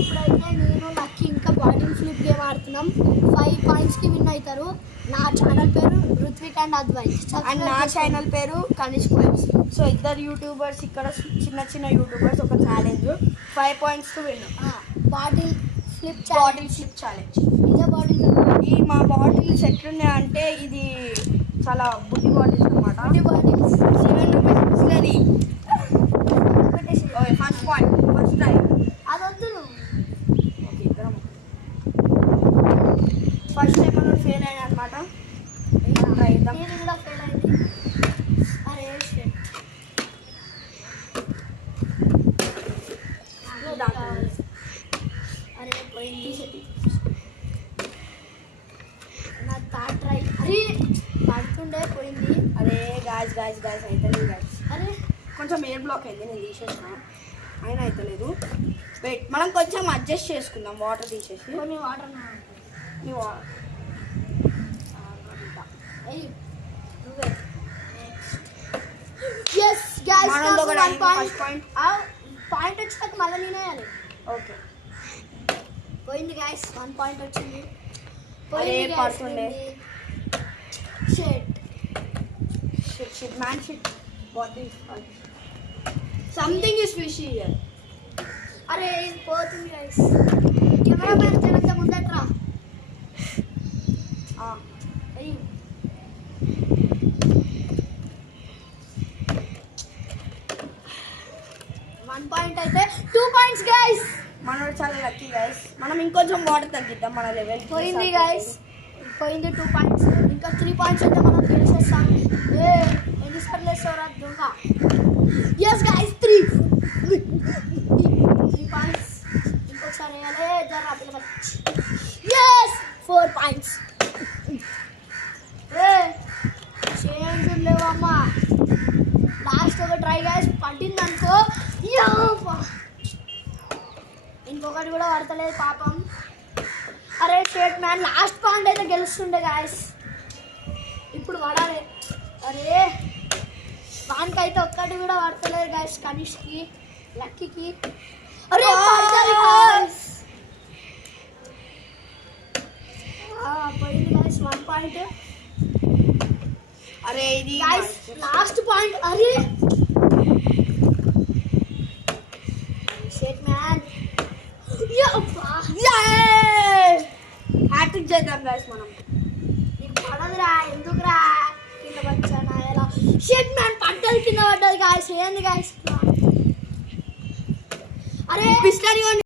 ఇప్పుడైతే నేను లక్కీ ఇంకా బాటిల్ ఫ్లిప్ గేమ్ ఆడుతున్నాం. 5 పాయింట్స్కి విన్ అవుతారు. నా ఛానల్ పేరు రుత్విక్ అండ్ అద్వైత్ అండ్ నా ఛానల్ పేరు కనిష్క్ వైబ్స్. సో ఇద్దరు యూట్యూబర్స్ ఇక్కడ చిన్న చిన్న యూట్యూబర్స్ ఒక ఛాలెంజ్ 5 పాయింట్స్కి విన్. Bottle flip challenge. ఇదే బాటిల్ ఈ మా బాటిల్స్ ఎట్లున్నాయంటే ఇది చాలా బుడ్డి బాటిల్స్ అనమాట. Bottles 7 rupees Bisleri. First point first try. అదొద్దు ఓకే ఇద్దరం ఫస్ట్ టైం మనం ఫెయిల్ అయినా అనమాట. ట్రై చేద్దాం. నేను కూడా ఫెయిల్ అయింది. అరే అరే పోయింది నా థర్డ్ ట్రై. అరే పడుతుండే పోయింది. అరే గాయస్ అవుతలేదు గాయస్. అరే కొంచెం ఎయిర్ బ్లాక్ అయింది, నేను తీసేసిన అయినా అవుతలేదు. వెయిట్ మనం కొంచెం అడ్జస్ట్ చేసుకుందాం వాటర్ తీసేసి. కొన్ని వాటర్ పాయింట్ వచ్చాక మళ్ళీ నేనేయాలి. ఓకే పోయింది గాయస్. 1 పాయింట్ వచ్చింది. అరే పడుతుండే. Shit man shit something is fishy here. అరే ఇది పోతుంది గాయస్. కెమెరా మ్యాన్ జనంత ముందట్రా. అయ్యి 1 పాయింట్ అయితే 2 పాయింట్స్ గాయస్. మనోడు చాలా లక్కీ గాయస్. మనం ఇంకొంచెం వాటర్ తగ్గిద్దాం మన లెవెల్. పోయింది గాయస్. పోయింది 2 పాయింట్స్. ఇంకా 3 పాయింట్స్ అయితే మనం గెలిచేస్తాం. ఎన్నిసార్లు వేస్తారా దొంగ. Yes guys 3 points. ఇంకొకసారి వేయాలి. Yes 4 points. చేంజ్ లేవమ్మా. లాస్ట్ ఒక ట్రై గాయస్. పట్టింది అనుకో. ఇంకొకటి కూడా పడతలేదు పాపం. అరే షేట్ మ్యాన్ లాస్ట్ పాయింట్ అయితే గెలుస్తుండే గాయస్. ఇప్పుడు పడాలి. అరే వానికి అయితే ఒక్కటి కూడా పడతలేదు గాయస్. కనిష్కి లక్కీకి అరే పడతది గాయస్. పోయింది గాయస్ 1 పాయింట్. అరే ఇది గాయస్ లాస్ట్ పాయింట్. అరే షేట్ మ్యాన్ హ్యాట్రిక్ చేద్దాం గాయస్ మనం. నీకు పడదురా. ఎందుకురా కింద వచ్చానా ఎలా. షేట్ మ్యాన్ పడ్డది కింద పడ్డది గాయస్. ఏంది గాయస్. అరే బిస్లరీ